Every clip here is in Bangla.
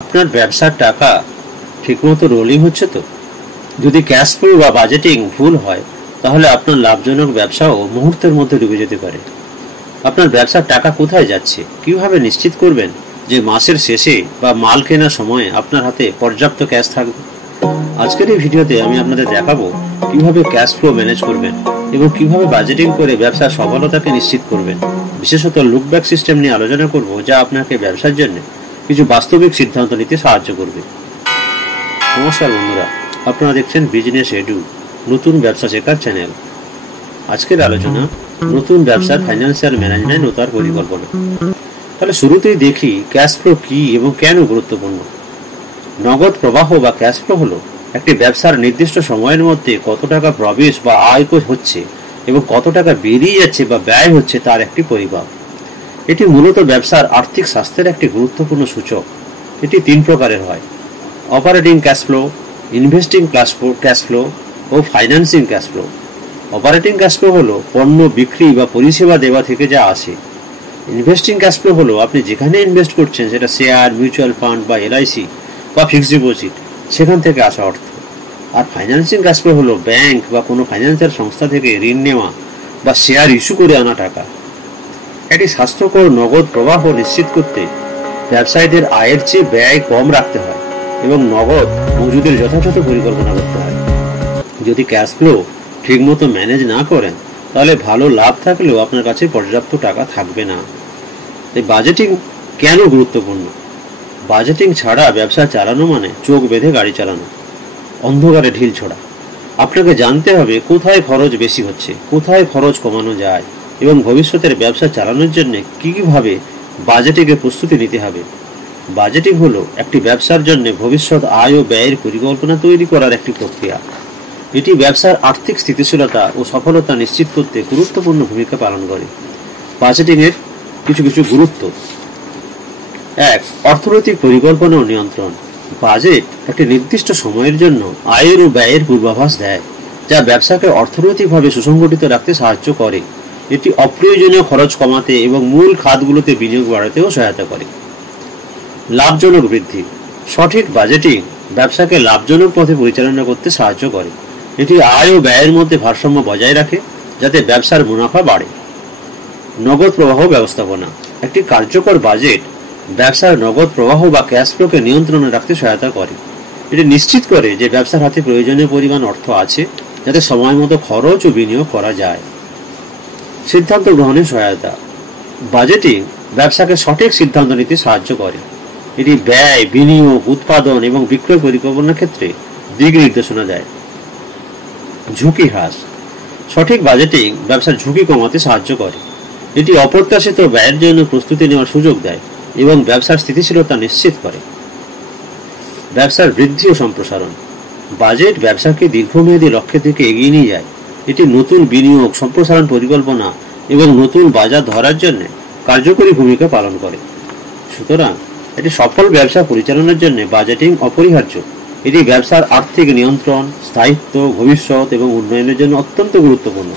আপনার ব্যবসার টাকা ঠিকমতো রোলিং হচ্ছে তো? যদি ক্যাশ ফ্লো বা বাজেটিং ভুল হয় তাহলে আপনার লাভজনক ব্যবসাও মুহূর্তের মধ্যে ডুবে যেতে পারে। আপনার ব্যবসার টাকা কোথায় যাচ্ছে, কিভাবে নিশ্চিত করবেন যে মাসের শেষে বা মাল কেনার সময়ে আপনার হাতে পর্যাপ্ত ক্যাশ থাকবে? আজকের এই ভিডিওতে আমি আপনাদের দেখাবো কিভাবে ক্যাশ ফ্লো ম্যানেজ করবেন এবং কিভাবে বাজেটিং করে ব্যবসার সফলতাকে নিশ্চিত করবেন। বিশেষত লুকব্যাক সিস্টেম নিয়ে আলোচনা করব, যা আপনাকে ব্যবসার জন্য কিছু বাস্তবিক সিদ্ধান্ত নিতে সাহায্য করবে। নমস্কার বন্ধুরা, আপনারা দেখছেন বিজনেস এডু, নতুন ব্যবসা শেখার চ্যানেল। আজকের আলোচনা নতুন ব্যবসার ফাইন্যান্সিয়াল ম্যানেজমেন্ট ও তার পরিকল্পনা। তাহলে শুরুতেই দেখি ক্যাশ ফ্লো কি এবং কেন গুরুত্বপূর্ণ। নগদ প্রবাহ বা ক্যাশ ফ্লো হলো একটি ব্যবসার নির্দিষ্ট সময়ের মধ্যে কত টাকা প্রবেশ বা আয় হচ্ছে এবং কত টাকা বেরিয়ে যাচ্ছে বা ব্যয় হচ্ছে তার একটি পরিমাপ। এটি মূলত ব্যবসার আর্থিক স্বাস্থ্যের একটি গুরুত্বপূর্ণ সূচক। এটি তিন প্রকারের হয়: operating cash flow, investing cash flow ও financing cash flow. Operating cash flow হলো পণ্য বিক্রি বা পরিষেবা দেওয়া থেকে যা আসে। ইনভেস্টিং ক্যাশ ফ্লো হলো আপনি যেখানে ইনভেস্ট করছেন, সেটা শেয়ার, মিউচুয়াল ফান্ড বা এলআইসি বা ফিক্সড ডিপোজিট, সেখান থেকে আসা অর্থ। আর ফাইন্যান্সিং ক্যাশ ফ্লো হলো ব্যাংক বা কোনো ফাইন্যান্সিয়াল সংস্থা থেকে ঋণ নেওয়া বা শেয়ার ইস্যু করে আনা টাকা। একটি স্বাস্থ্যকর নগদ প্রবাহ নিশ্চিত করতে ব্যবসায়ীদের আয়ের চেয়ে ব্যয় কম রাখতে হয় এবং নগদ মজুদের যথাযথ পরিকল্পনা করতে হয়। যদি ক্যাশ ফ্লো ঠিকমতো ম্যানেজ না করেন তাহলে ভালো লাভ থাকলেও আপনার কাছে পর্যাপ্ত টাকা থাকবে না। তাই বাজেটিং কেন গুরুত্বপূর্ণ? বাজেটিং ছাড়া ব্যবসা চালানো মানে চোখ বেঁধে গাড়ি চালানো, অন্ধকারে ঢিল ছোড়া। আপনাকে জানতে হবে কোথায় খরচ বেশি হচ্ছে, কোথায় খরচ কমানো যায় এবং ভবিষ্যতের ব্যবসা চালানোর জন্য কিভাবে বাজেটিংয়ের প্রস্তুতি নিতে হবে। বাজেটিং হলো একটি ব্যবসার জন্য ভবিষ্যৎ আয় ও ব্যয়ের পরিকল্পনা তৈরি করার একটি প্রক্রিয়া। এটি ব্যবসার আর্থিক স্থিতিশীলতা ও সফলতা নিশ্চিত করতে গুরুত্বপূর্ণ ভূমিকা পালন করে। বাজেটিংয়ের কিছু গুরুত্ব: 1. অর্থনৈতিক পরিকল্পনা ও নিয়ন্ত্রণ। বাজেট একটি নির্দিষ্ট সময়ের জন্য আয়ের ও ব্যয়ের পূর্বাভাস দেয়, যা ব্যবসাকে অর্থনৈতিকভাবে সুসংগঠিত রাখতে সাহায্য করে। এটি অপ্রয়োজনীয় খরচ কমাতে এবং মূল খাতগুলোতে বিনিয়োগ বাড়াতেও সহায়তা করে। লাভজনক বৃদ্ধি। সঠিক বাজেটিং ব্যবসাকে লাভজনক পথে পরিচালনা করতে সাহায্য করে। এটি আয় ও ব্যয়ের মধ্যে ভারসাম্য বজায় রাখে, যাতে ব্যবসার মুনাফা বাড়ে। নগদ প্রবাহ ব্যবস্থাপনা। একটি কার্যকর বাজেট ব্যবসার নগদ প্রবাহ বা ক্যাশ ফ্লোকে নিয়ন্ত্রণে রাখতে সহায়তা করে। এটি নিশ্চিত করে যে ব্যবসার হাতে প্রয়োজনীয় পরিমাণ অর্থ আছে, যাতে সময় মতো খরচ ও বিনিয়োগ করা যায়। সিদ্ধান্ত গ্রহণে সহায়তা। বাজেটিং ব্যবসাকে সঠিক সিদ্ধান্ত নিতে সাহায্য করে। এটি ব্যয়, বিনিয়োগ, উৎপাদন এবং বিক্রয় পরিকল্পনার ক্ষেত্রে দিক নির্দেশনা দেয়। ঝুঁকি হ্রাস। সঠিক বাজেটিং ব্যবসার ঝুঁকি কমাতে সাহায্য করে। এটি অপ্রত্যাশিত ব্যয়ের জন্য প্রস্তুতি নেওয়ার সুযোগ দেয় এবং ব্যবসার স্থিতিশীলতা নিশ্চিত করে। ব্যবসার বৃদ্ধি ও সম্প্রসারণ। বাজেট ব্যবসাকে দীর্ঘমেয়াদী লক্ষ্যের দিকে এগিয়ে নিয়ে যায়। এটি নতুন বিনিয়োগ, সম্প্রসারণ পরিকল্পনা এবং নতুন বাজার ধরার জন্য কার্যকরী ভূমিকা পালন করে। সুতরাং এটি সফল ব্যবসা পরিচালনার জন্য বাজেটিং অপরিহার্য। এটি ব্যবসার আর্থিক নিয়ন্ত্রণ, স্থায়িত্ব, ভবিষ্যৎ এবং উন্নয়নের জন্য অত্যন্ত গুরুত্বপূর্ণ।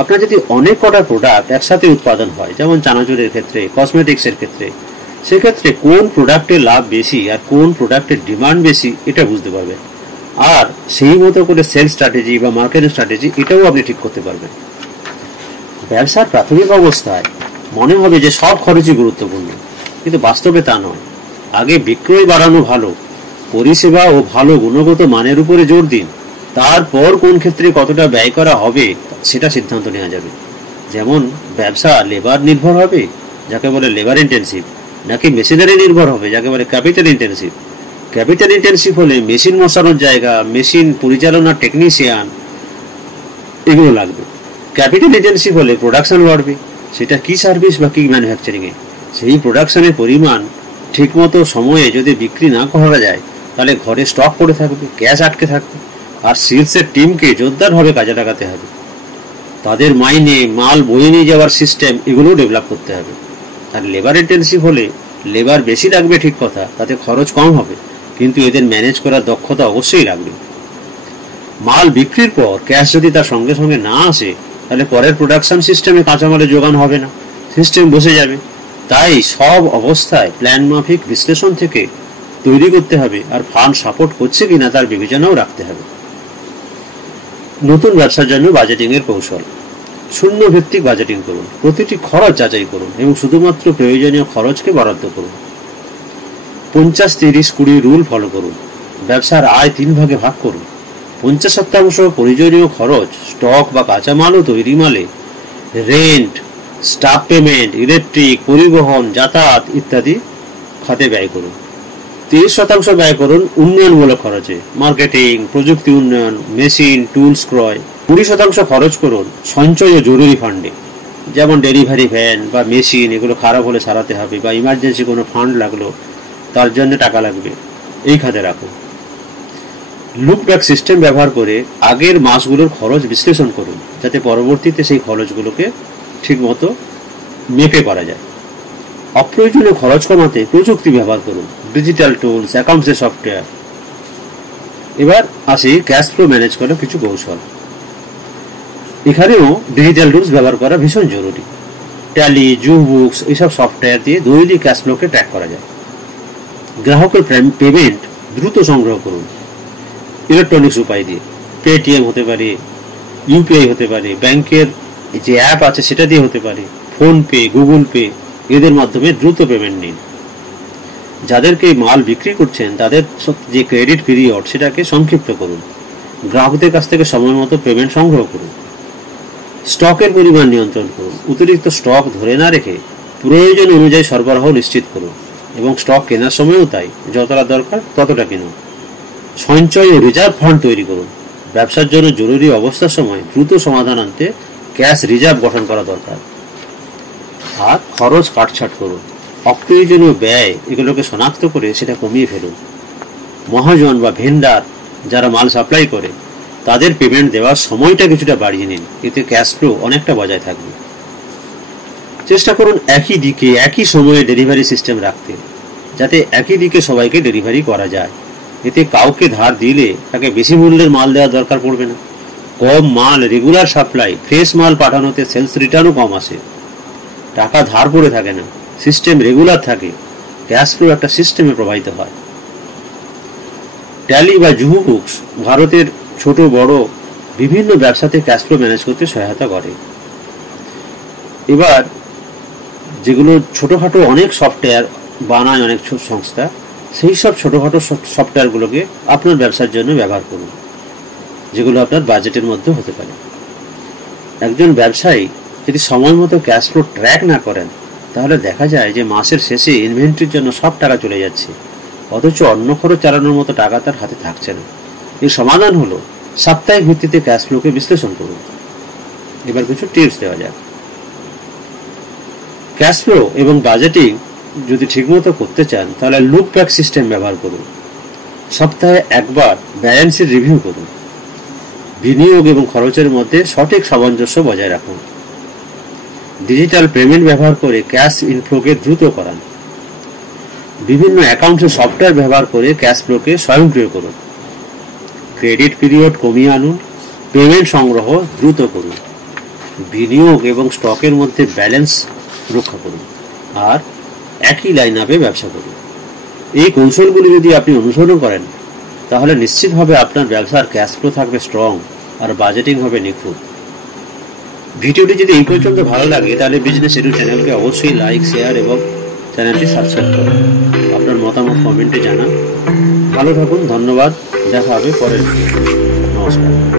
আপনার যদি অনেক কটা প্রোডাক্ট একসাথে উৎপাদন হয়, যেমন চানাচুরের ক্ষেত্রে, কসমেটিক্সের ক্ষেত্রে, সেক্ষেত্রে কোন প্রোডাক্টের লাভ বেশি আর কোন প্রোডাক্টের ডিমান্ড বেশি এটা বুঝতে পারবেন। আর সেই মতো করে সেল স্ট্র্যাটেজি বা মার্কেটিং স্ট্র্যাটেজি এটাও আপনি ঠিক করতে পারবেন। ব্যবসার প্রাথমিক অবস্থায় মনে হবে যে সব খরচই গুরুত্বপূর্ণ, কিন্তু বাস্তবে তা নয়। আগে বিক্রয় বাড়ানো ভালো, পরিষেবা ও ভালো গুণগত মানের উপরে জোর দিন। তারপর কোন ক্ষেত্রে কতটা ব্যয় করা হবে সেটা সিদ্ধান্ত নেওয়া যাবে। যেমন ব্যবসা লেবার নির্ভর হবে, যাকে বলে লেবার ইন্টেন্সিভ, নাকি মেশিনারি নির্ভর হবে, যাকে বলে ক্যাপিটাল ইন্টেন্সিভ। ক্যাপিটাল ইন্টেন্সিভ হলে মেশিন বসানোর জায়গা, মেশিন পরিচালনার টেকনিশিয়ান এগুলো লাগবে। ক্যাপিটাল ইন্টেন্সিভ হলে প্রোডাকশন বাড়বে, সেটা কি সার্ভিস বা কি ম্যানুফ্যাকচারিংয়ে। সেই প্রোডাকশনের পরিমাণ ঠিকমতো সময়ে যদি বিক্রি না করা যায় তাহলে ঘরে স্টক পড়ে থাকবে, ক্যাশ আটকে থাকবে। আর সেলসের টিমকে জোরদারভাবে কাজে লাগাতে হবে। তাদের মাইনে, মাল বয়ে নিয়ে যাওয়ার সিস্টেম এগুলোও ডেভেলপ করতে হবে। আর লেবার ইন্টেন্সিভ হলে লেবার বেশি লাগবে ঠিক কথা, তাতে খরচ কম হবে, কিন্তু এদের ম্যানেজ করার দক্ষতা অবশ্যই লাগবে। মাল বিক্রির পর ক্যাশ যদি তার সঙ্গে সঙ্গে না আসে তাহলে পরের প্রোডাকশন সিস্টেমে কাঁচামালের যোগান হবে না, সিস্টেম বসে যাবে। তাই সব অবস্থায় প্ল্যান মাফিক বিশ্লেষণ থেকে তৈরি করতে হবে আর ফান্ড সাপোর্ট করছে কিনা তার বিবেচনাও রাখতে হবে। নতুন ব্যবসার জন্য বাজেটিং এর কৌশল। শূন্য ভিত্তিক বাজেটিং করুন, প্রতিটি খরচ যাচাই করুন এবং শুধুমাত্র প্রয়োজনীয় খরচকে বরাদ্দ করুন। 50-30-20 রুল ফলো করুন। ব্যবসার আয় 3 ভাগে ভাগ করুন। 50% প্রয়োজনীয় খরচ, স্টক বা কাঁচামাল ও তৈরি মালে, রেন্ট, স্টাফ পেমেন্ট, ইলেকট্রিক, পরিবহন, যাতায়াত ইত্যাদি খাতে ব্যয় করুন। 30% ব্যয় করুন উন্নয়নমূলক খরচে, মার্কেটিং, প্রযুক্তি উন্নয়ন, মেশিন, টুলস ক্রয়। 20% খরচ করুন সঞ্চয় ও জরুরি ফান্ডে, যেমন ডেলিভারি ভ্যান বা মেশিন, এগুলো খারাপ হলে সারাতে হবে বা ইমার্জেন্সি কোনো ফান্ড লাগলো, তার জন্য টাকা লাগবে, এই খাতে রাখুন। লুক ব্যাক সিস্টেম ব্যবহার করে আগের মাসগুলোর খরচ বিশ্লেষণ করুন, যাতে পরবর্তীতে সেই খরচগুলোকে ঠিকমতো মেপে করা যায়। অপ্রয়োজনীয় খরচ কমাতে প্রযুক্তি ব্যবহার করুন, ডিজিটাল টুলস, অ্যাকাউন্টসের সফটওয়্যার। এবার আসি ক্যাশ ফ্লো ম্যানেজ করার কিছু কৌশল। এখানেও ডিজিটাল টুলস ব্যবহার করা ভীষণ জরুরি। ট্যালি, বুকস এইসব সফটওয়্যার দিয়ে দৈনিক ক্যাশ ফ্লোকে ট্র্যাক করা যায়। গ্রাহকের পেমেন্ট দ্রুত সংগ্রহ করুন ইলেকট্রনিক্স উপায় দিয়ে, পেটিএম হতে পারে, ইউপিআই হতে পারে, ব্যাংকের যে অ্যাপ আছে সেটা দিয়ে হতে পারে, ফোনপে, গুগল পে, এদের মাধ্যমে দ্রুত পেমেন্ট নিন। যাদেরকে মাল বিক্রি করছেন তাদের যে ক্রেডিট পিরিয়ড সেটাকে সংক্ষিপ্ত করুন। গ্রাহকদের কাছ থেকে সময় মতো পেমেন্ট সংগ্রহ করুন। স্টকের পরিমাণ নিয়ন্ত্রণ করুন। অতিরিক্ত স্টক ধরে না রেখে প্রয়োজন অনুযায়ী সরবরাহ নিশ্চিত করুন এবং স্টক কেনার সময়ও তাই, যতটা দরকার ততটা কিনুন। সঞ্চয় ও রিজার্ভ ফান্ড তৈরি করুন। ব্যবসার জন্য জরুরি অবস্থার সময় দ্রুত সমাধান আনতে ক্যাশ রিজার্ভ গঠন করা দরকার। আর খরচ কাটছাট করুন। অপ্রয়োজনীয় ব্যয় এগুলোকে শনাক্ত করে সেটা কমিয়ে ফেলুন। মহাজন বা ভেন্ডার যারা মাল সাপ্লাই করে তাদের পেমেন্ট দেওয়ার সময়টা কিছুটা বাড়িয়ে নিন, এতে ক্যাশ ফ্লো অনেকটা বজায় থাকবে। চেষ্টা করুন একই দিকে একই সময়ে ডেলিভারি সিস্টেম রাখতে, যাতে একই দিকে সবাইকে ডেলিভারি করা যায়। এতে কাউকে ধার দিলে তাকে বেশি মূল্যের মাল দেওয়ার দরকার পড়বে না। কম মাল, রেগুলার সাপ্লাই, ফ্রেশ মাল পাঠানোতে সেলস রিটার্নও কম আসে। টাকা ধার পড়ে থাকে না, সিস্টেম রেগুলার থাকে, ক্যাশ ফ্লো একটা সিস্টেমে প্রবাহিত হয়। ট্যালি বা বুকস ভারতের ছোট বড় বিভিন্ন ব্যবসাতে ক্যাশ ফ্লো ম্যানেজ করতে সহায়তা করে। এবার যেগুলো ছোটখাটো অনেক সফটওয়্যার বানায় অনেক সংস্থা, সেই সব ছোটখাটো সফটওয়্যারগুলোকে আপনার ব্যবসার জন্য ব্যবহার করুন, যেগুলো আপনার বাজেটের মধ্যে হতে পারে। একজন ব্যবসায়ী যদি সময় মতো ক্যাশ ফ্লো ট্র্যাক না করেন, তাহলে দেখা যায় যে মাসের শেষে ইনভেন্টরির জন্য সব টাকা চলে যাচ্ছে, অথচ অন্য খরচ চালানোর মতো টাকা তার হাতে থাকছে না। এর সমাধান হলো সাপ্তাহিক ভিত্তিতে ক্যাশ ফ্লোকে বিশ্লেষণ করুন। এবার কিছু টিপস দেওয়া যাক। ক্যাশ ফ্লো এবং বাজেটিং যদি ঠিকমতো করতে চান তাহলে লুক ব্যাক সিস্টেম ব্যবহার করুন। সপ্তাহে একবার ব্যালেন্স শিট রিভিউ করুন। বিনিয়োগ এবং খরচের মধ্যে সঠিক সামঞ্জস্য বজায় রাখুন। ডিজিটাল পেমেন্ট ব্যবহার করে ক্যাশ ইনফ্লোকে দ্রুত করান। বিভিন্ন অ্যাকাউন্টের সফটওয়্যার ব্যবহার করে ক্যাশ ফ্লোকে স্বয়ংক্রিয় করুন। ক্রেডিট পিরিয়ড কমিয়ে আনুন। পেমেন্ট সংগ্রহ দ্রুত করুন। বিনিয়োগ এবং স্টকের মধ্যে ব্যালেন্স রক্ষা করুন আর একই লাইন আপে ব্যবসা করুন। এই কৌশলগুলি যদি আপনি অনুসরণ করেন তাহলে নিশ্চিতভাবে আপনার ব্যবসার ক্যাশ ফ্লো থাকবে স্ট্রং আর বাজেটিং হবে নিখুঁত। ভিডিওটি যদি এই পর্যন্ত ভালো লাগে তাহলে বিজনেস এডু চ্যানেলকে অবশ্যই লাইক, শেয়ার এবং চ্যানেলটি সাবস্ক্রাইব করুন। আপনার মতামত কমেন্টে জানান। ভালো থাকুন, ধন্যবাদ। দেখা হবে পরের ভিডিও। নমস্কার।